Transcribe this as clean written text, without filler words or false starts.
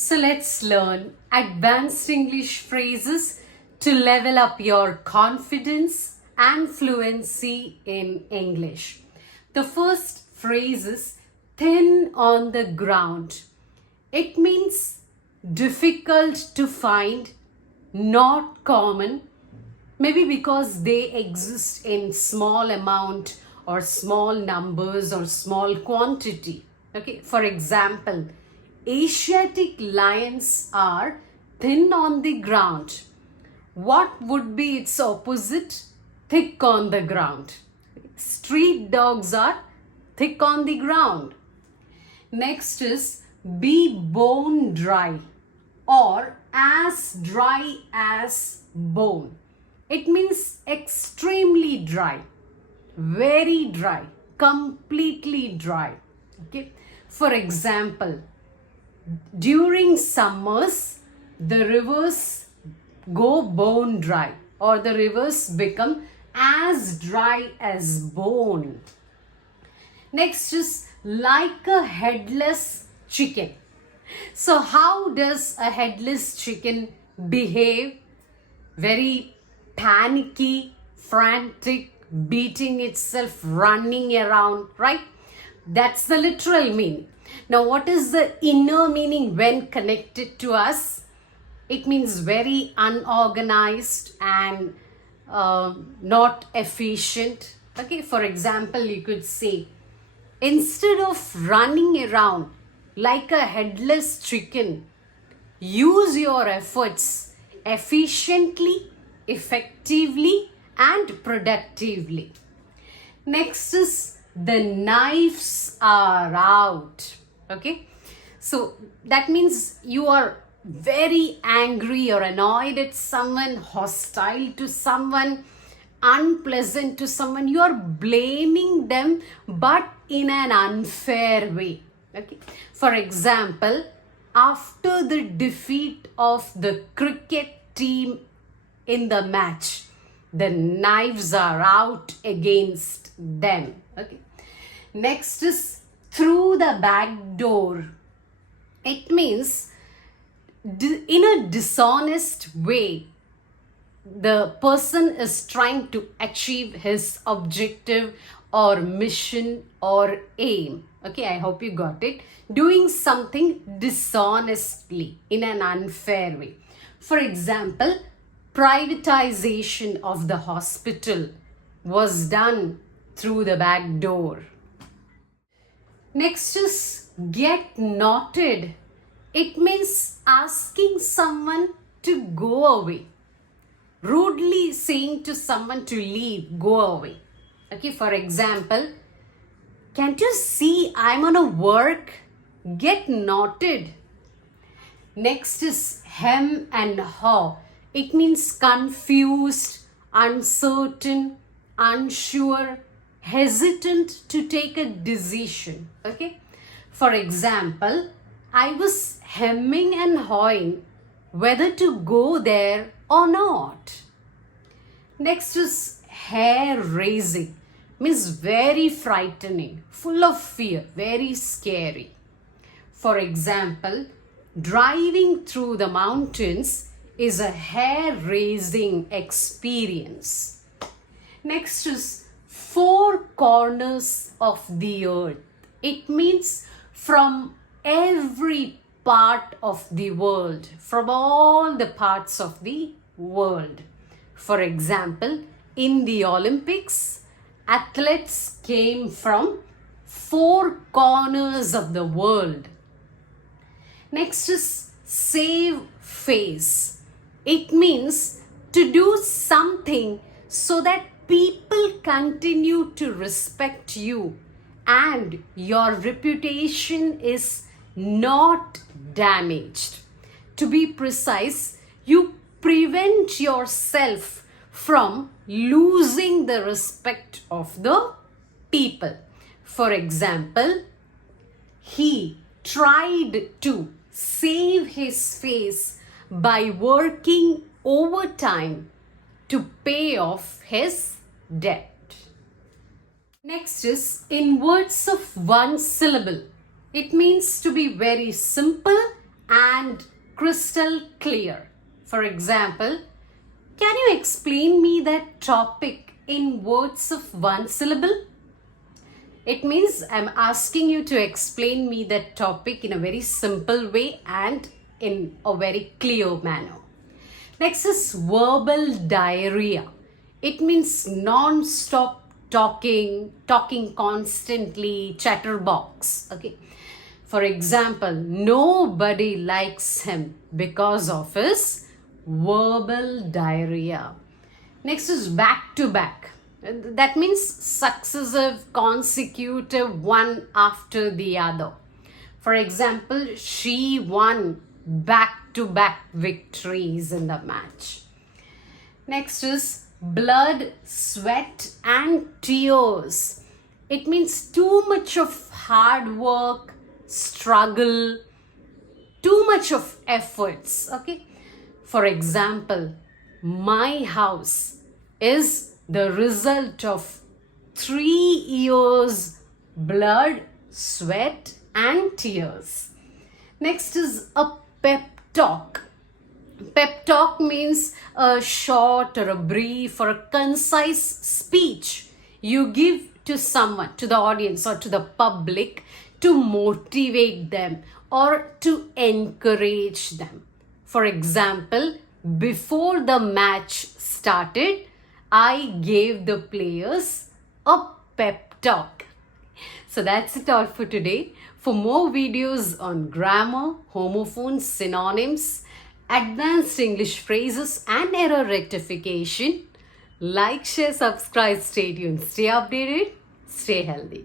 So let's learn advanced English phrases to level up your confidence and fluency in English. The first phrase is thin on the ground. It means difficult to find, not common, maybe because they exist in small amount or small numbers or small quantity. Okay, for example, Asiatic lions are thin on the ground. What would be its opposite? Thick on the ground. Street dogs are thick on the ground. Next is be bone dry or as dry as bone. It means extremely dry, very dry, completely dry. Okay. For example, during summers, the rivers go bone dry or the rivers become as dry as bone. Next is like a headless chicken. So how does a headless chicken behave? Very panicky, frantic, beating itself, running around, right? That's the literal meaning. Now, what is the inner meaning when connected to us? It means very unorganized and not efficient. Okay, for example, you could say, instead of running around like a headless chicken, use your efforts efficiently, effectively, and productively. Next is the knives are out. Okay, so that means you are very angry or annoyed at someone, hostile to someone, unpleasant to someone. You are blaming them, but in an unfair way. Okay, for example, after the defeat of the cricket team in the match, the knives are out against them. Okay. Next is through the back door. It means in a dishonest way, the person is trying to achieve his objective or mission or aim. Okay, I hope you got it. Doing something dishonestly in an unfair way. For example, privatization of the hospital was done through the back door. Next is get knotted. It means asking someone to go away. Rudely saying to someone to leave, go away. Okay, for example, can't you see I'm on a work? Get knotted. Next is hem and haw. It means confused, uncertain, unsure, hesitant to take a decision. Okay. For example, I was hemming and hawing whether to go there or not. Next is hair raising. Means very frightening, full of fear, very scary. For example, driving through the mountains is a hair-raising experience. Next is four corners of the earth. It means from every part of the world, from all the parts of the world. For example, in the Olympics, athletes came from four corners of the world. Next is save face. It means to do something so that people continue to respect you and your reputation is not damaged. To be precise, you prevent yourself from losing the respect of the people. For example, he tried to save his face by working overtime to pay off his debt. Next is in words of one syllable. It means to be very simple and and crystal clear. For example, can you explain me that topic in words of one syllable? It means I'm asking you to explain me that topic in a very simple way and in a very clear manner. Next is verbal diarrhea. It means non-stop talking constantly, chatterbox. Okay. For example, nobody likes him because of his verbal diarrhea. Next is back to back. That means successive, consecutive, one after the other. For example, she won back-to-back victories in the match. Next is blood, sweat, and tears. It means too much of hard work, struggle, too much of efforts. Okay. For example, my house is the result of 3 years blood, sweat, and tears. Next is a pep talk. Pep talk means a short or a brief or a concise speech you give to someone, to the audience or to the public to motivate them or to encourage them. For example, before the match started, I gave the players a pep talk. So that's it all for today. For more videos on grammar, homophones, synonyms, advanced English phrases and error rectification, like, share, subscribe, stay tuned, stay updated, stay healthy.